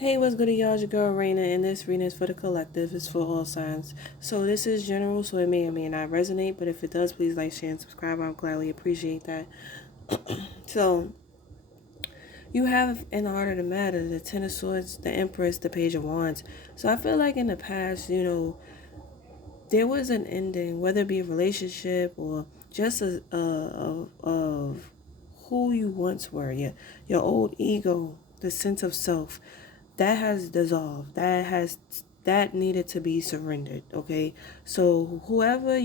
Hey, what's good, y'all? It's your girl Raina, and this reading is for the collective. It's for all signs. So this is general, so it may or may not resonate. But if it does, please like, share, and subscribe. I'll gladly appreciate that. So you have in the heart of the matter the Ten of Swords, the Empress, the Page of Wands. So I feel like in the past, there was an ending, whether it be a relationship or just of who you once were, your old ego, the sense of self, that has dissolved. That needed to be surrendered. Okay, so whoever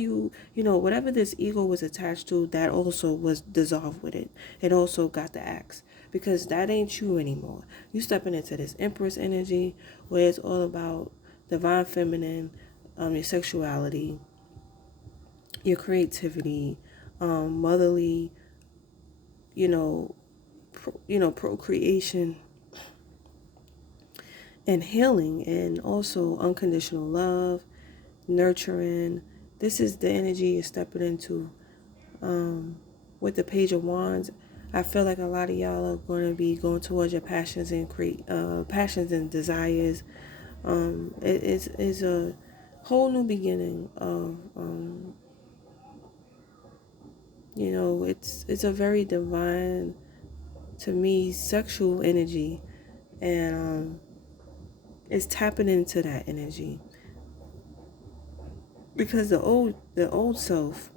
whatever this ego was attached to, that also was dissolved with it. It also got the axe because that ain't you anymore. You stepping into this Empress energy where it's all about divine feminine, your sexuality, your creativity, motherly, you know, procreation and healing, and also unconditional love, nurturing. This is the energy you're stepping into. With the Page of Wands, I feel like a lot of y'all are going to be going towards your passions and passions and desires. It's a whole new beginning of it's a very divine, to me, sexual energy, and it's tapping into that energy because the old self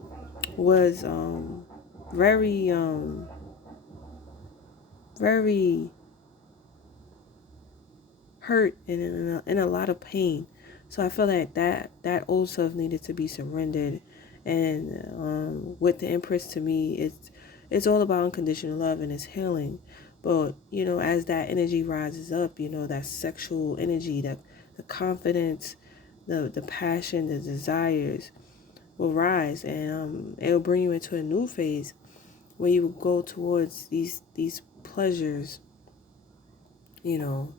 was very very hurt and in a lot of pain. So I feel like that old self needed to be surrendered. And with the Empress, to me, it's all about unconditional love and it's healing. But as that energy rises up, that sexual energy, that the confidence, the passion, the desires will rise, and it'll bring you into a new phase where you will go towards these pleasures, you know,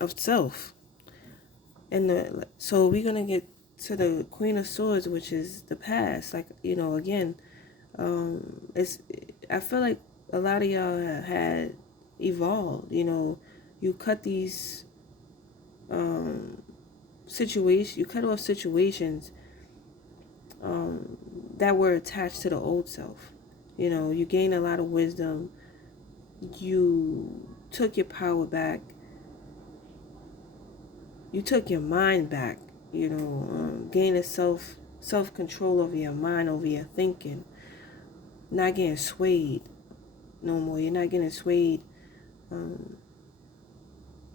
of self. And so we're gonna get to the Queen of Swords, which is the past. Like again, it's I feel like a lot of y'all had evolved. You cut these situations, you cut off situations that were attached to the old self. You gain a lot of wisdom. You took your power back. You took your mind back. Gain a self control over your mind, over your thinking. Not getting swayed no more. You're not getting swayed.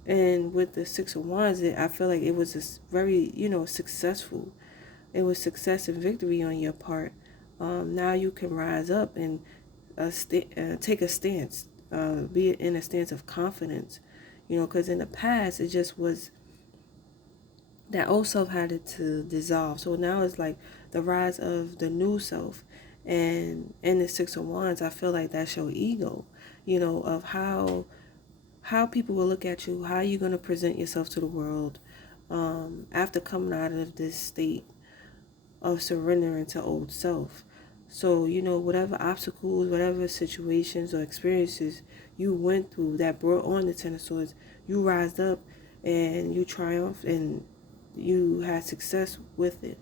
And with the Six of Wands, I feel like it was very successful. It was success and victory on your part. Now you can rise up and take a stance, be in a stance of confidence, because in the past it just was that old self had to dissolve. So now it's like the rise of the new self. And in the Six of Wands, I feel like that's your ego, of how people will look at you, how you're going to present yourself to the world after coming out of this state of surrendering to old self. So, whatever obstacles, whatever situations or experiences you went through that brought on the Ten of Swords, you rised up and you triumphed and you had success with it.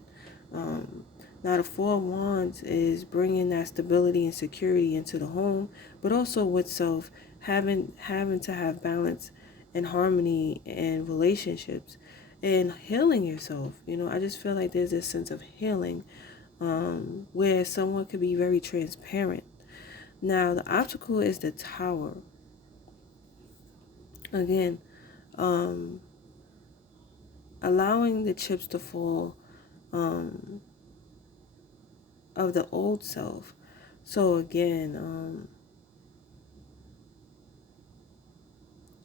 Now the Four of Wands is bringing that stability and security into the home, but also with self, having to have balance and harmony in relationships and healing yourself. I just feel like there's this sense of healing where someone could be very transparent. Now the obstacle is the Tower. Again, allowing the chips to fall of the old self. So again,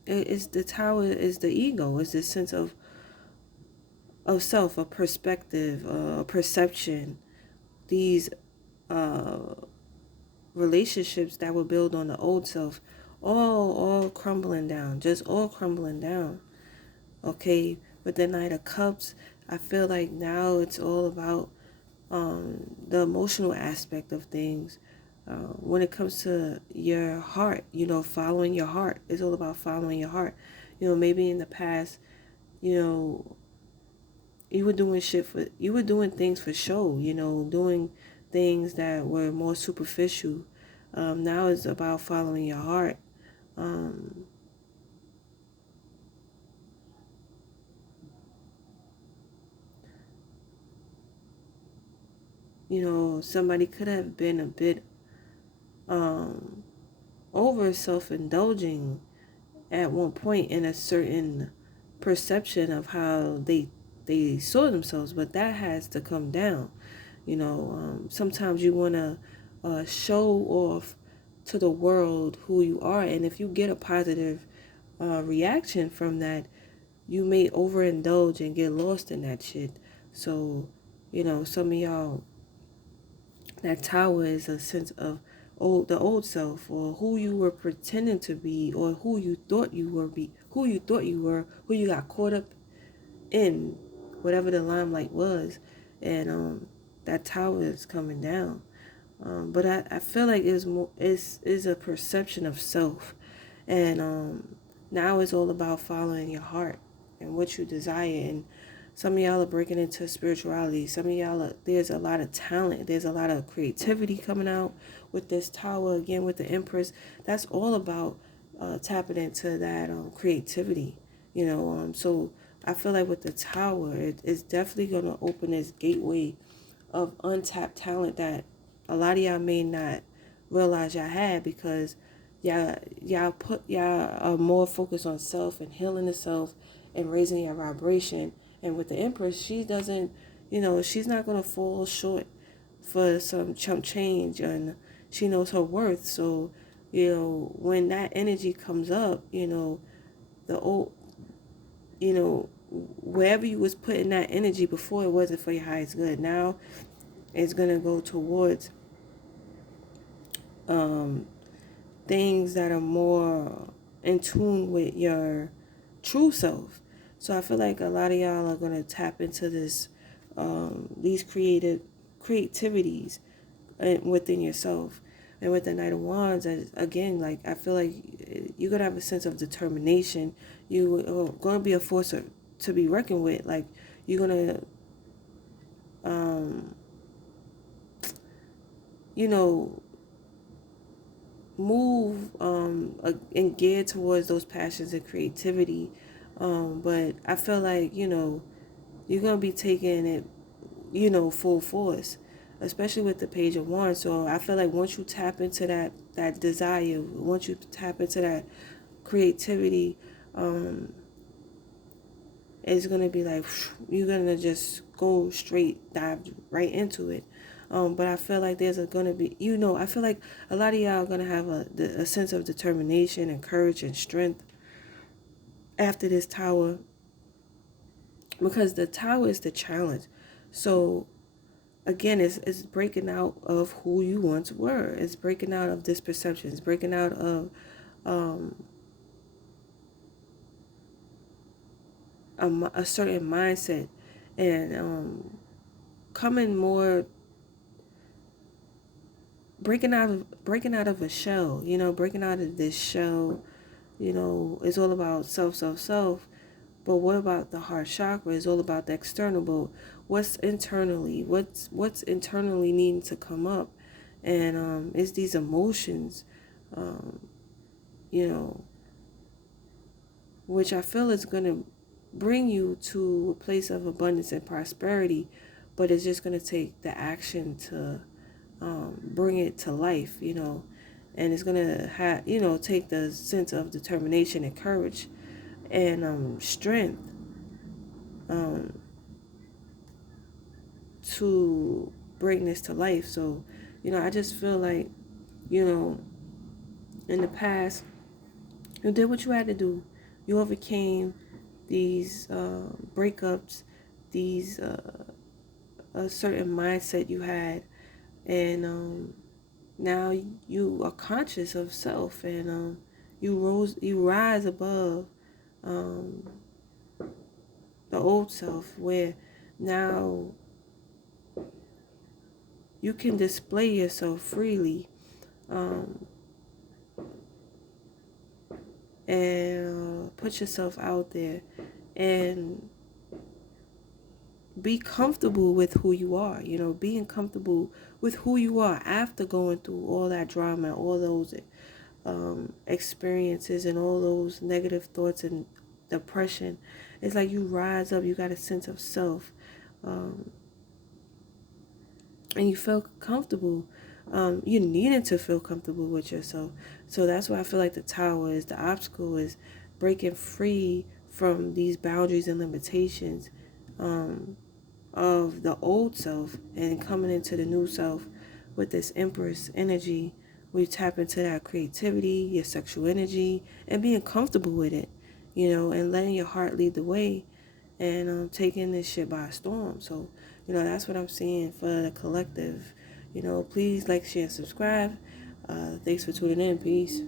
it's the Tower is the ego. It's this sense of self, a perspective, a perception. These relationships that were built on the old self, all crumbling down, just all crumbling down. Okay, with the Knight of Cups, I feel like now it's all about the emotional aspect of things. When it comes to your heart, following your heart, it's all about following your heart. Maybe in the past, you know, you were doing things for show, doing things that were more superficial. Now it's about following your heart. Um, Somebody could have been a bit um, over self-indulging at one point in a certain perception of how they saw themselves, but that has to come down. Sometimes you want to show off to the world who you are, and if you get a positive reaction from that, you may overindulge and get lost in that shit. So, some of y'all, that tower is a sense of the old self, or who you were pretending to be, or who you thought you were, who you got caught up in, whatever the limelight was, and that tower is coming down. But I feel like it's more is a perception of self, and now it's all about following your heart and what you desire. And some of y'all are breaking into spirituality. Some of y'all there's a lot of talent. There's a lot of creativity coming out with this tower again with the Empress. That's all about tapping into that creativity. So I feel like with the tower, it's definitely gonna open this gateway of untapped talent that a lot of y'all may not realize y'all had, because y'all are more focused on self and healing the self and raising your vibration. And with the Empress, she doesn't, she's not gonna fall short for some chump change, and she knows her worth. So, when that energy comes up, the old, wherever you was putting that energy before, it wasn't for your highest good. Now it's gonna go towards um, things that are more in tune with your true self. So I feel like a lot of y'all are gonna tap into these creativities within yourself. And with the Knight of Wands, again, like, I feel like you're gonna have a sense of determination. You are gonna be a force to be reckoned with. Like, you're gonna, um, you know, move and gear towards those passions and creativity. But I feel like, you're going to be taking it, full force, especially with the Page of Wands. So I feel like once you tap into that desire, once you tap into that creativity, it's going to be like, you're going to just go straight, dive right into it. But I feel like there's going to be, I feel like a lot of y'all are going to have a sense of determination and courage and strength after this tower, because the tower is the challenge. So again, it's breaking out of who you once were. It's breaking out of this perception. It's breaking out of a certain mindset, and coming more, breaking out of a shell. Breaking out of this shell. It's all about self. But what about the heart chakra? It's all about the external. But what's internally? What's internally needing to come up? And it's these emotions, um, you know, which I feel is going to bring you to a place of abundance and prosperity. But it's just going to take the action to bring it to life, and it's going to take the sense of determination and courage and strength um, to bring this to life. So, I just feel like, in the past, you did what you had to do. You overcame these breakups, these a certain mindset you had, and now you are conscious of self, and you rise above um, the old self, where now you can display yourself freely, um, and put yourself out there and be comfortable with who you are, being comfortable with who you are after going through all that drama, all those experiences and all those negative thoughts and depression. It's like you rise up, you got a sense of self, and you feel comfortable. You needed to feel comfortable with yourself. So that's why I feel like the tower is the obstacle, is breaking free from these boundaries and limitations of the old self and coming into the new self with this Empress energy. We tap into that creativity, your sexual energy, and being comfortable with it, and letting your heart lead the way, and taking this shit by storm. So, that's what I'm seeing for the collective. Please like, share, subscribe. Thanks for tuning in. Peace.